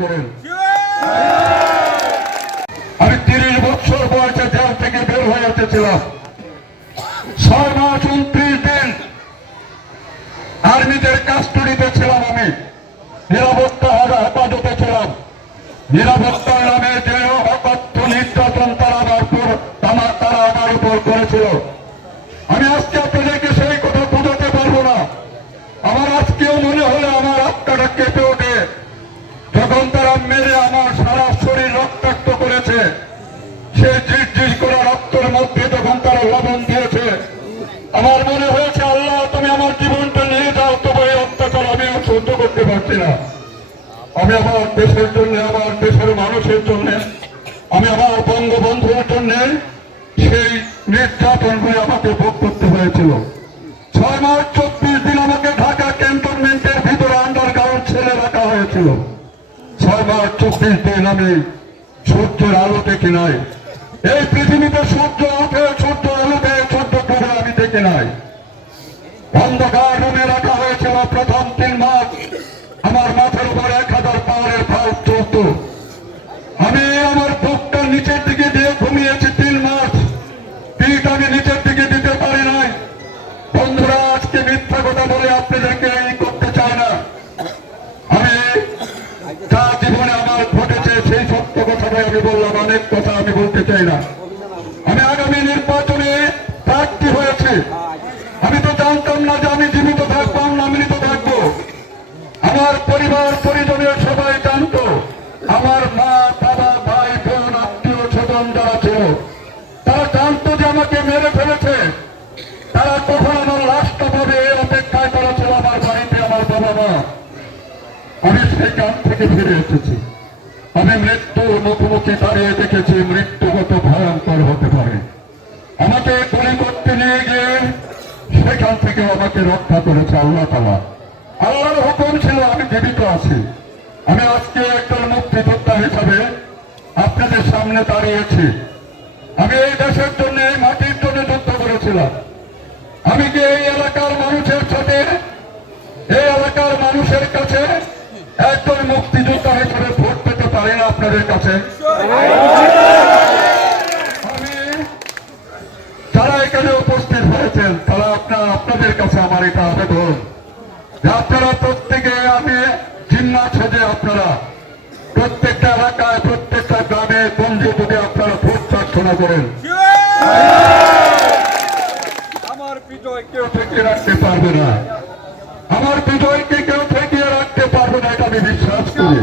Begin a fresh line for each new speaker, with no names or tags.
করেন। আমি তিরিশ বছর বয়সে জেল থেকে বের হয়ে এসেছিলাম। ছয় মাস উনত্রিশ দিন আর্মিদের কাস্টডিতে ছিলাম আমি। নিরাপত্তা হেফাজতে ছিলাম। নিরাপত্তার নামে সহ্য করতে পারছি না। আমি আমার দেশের জন্য, আমার দেশের মানুষের জন্য, আমি আমার বঙ্গবন্ধুর জন্য সেই নির্যাতনগুলি আমাকে ভোগ করতে হয়েছিল। ছয় মাস চব্বিশ দিন আমাকে ঢাকা ক্যান্টনমেন্টের ভিতরে আন্ডারগ্রাউন্ড ছেলে রাখা হয়েছিল। ছয় মাস চব্বিশ দিন আমি সূর্যের আলো দেখি নাই। এই পৃথিবীতে সূর্য ওঠে, সূর্য আলো দেয় সূর্য আমি দেখি নাই। অন্ধকার হয়েছিল প্রথম তিন মাস। আমার মাথার উপর এক হাজার পাওয়ারের ভাব চলত। আমি আমার বুকটা নিচের দিকে দিয়ে ঘুমিয়েছি তিন মাস। পিঠ আমি নিচের দিকে দিতে পারি নাই। বন্ধুরা, আজকে মিথ্যা কথা বলে আপনাদেরকে এই করতে চাই না। আমি যা জীবনে আমার ঘটেছে সেই সত্য কথাটাই আমি বললাম, অনেক কথা আমি বলতে চাই না আমি আগামী নির্বাচনে প্রার্থী হয়েছে আমি তো জানতাম না যে আমি জীবিত থাকব না মৃত থাকব আমার পরিজনের সবাই জানতো আমার মা, বাবা, ভাই, বোন, আত্মীয়, স্বজন ছিল, তারা জানতো যে আমাকে মেরে ফেলেছে। তারা কখন আমার লাশটা পাবে এই অপেক্ষায় তারা ছিল আমার বাড়িতে, আমার বাবা মা। আমি সেখান থেকে ফিরে এসেছি। আমি মৃত্যুর মুখোমুখি দাঁড়িয়ে দেখেছি, মৃত্যু কত ভয়ঙ্কর হতে পারে। আমাকে গুলি করতে নিয়ে গিয়ে সেখান থেকে আমাকে রক্ষা করেছে আল্লাহ তালা আল্লাহর হুকুম ছিল আমি জীবিত আছি। আমি আজকে একজন মুক্তিযোদ্ধা হিসাবে আপনাদের সামনে দাঁড়িয়েছি। আমি এই দেশের জন্য এই মাটির জন্য যুদ্ধ করেছিলাম। আমি কি এই এলাকার মানুষের সাথে, এই এলাকার মানুষের কাছে একজন মুক্তিযোদ্ধা হিসেবে ভোট পেতে পারি না আপনাদের কাছে। আমি যারা এখানে উপস্থিত হয়েছেন, তারা আপনার, আপনাদের কাছে আমার এটা আবেদন। যে প্রত্যেকে আমি জিন্না সেজে আপনারা প্রত্যেকটা এলাকায়, প্রত্যেকটা গ্রামে গঞ্জে যদি আপনারা ভোট প্রার্থনা করেন। আমার বিজয় কেউ ঠেকিয়ে রাখতে পারবে না। আমার বিজয়কে কেউ ঠেকিয়ে রাখতে পারবে না, এটা আমি বিশ্বাস করি।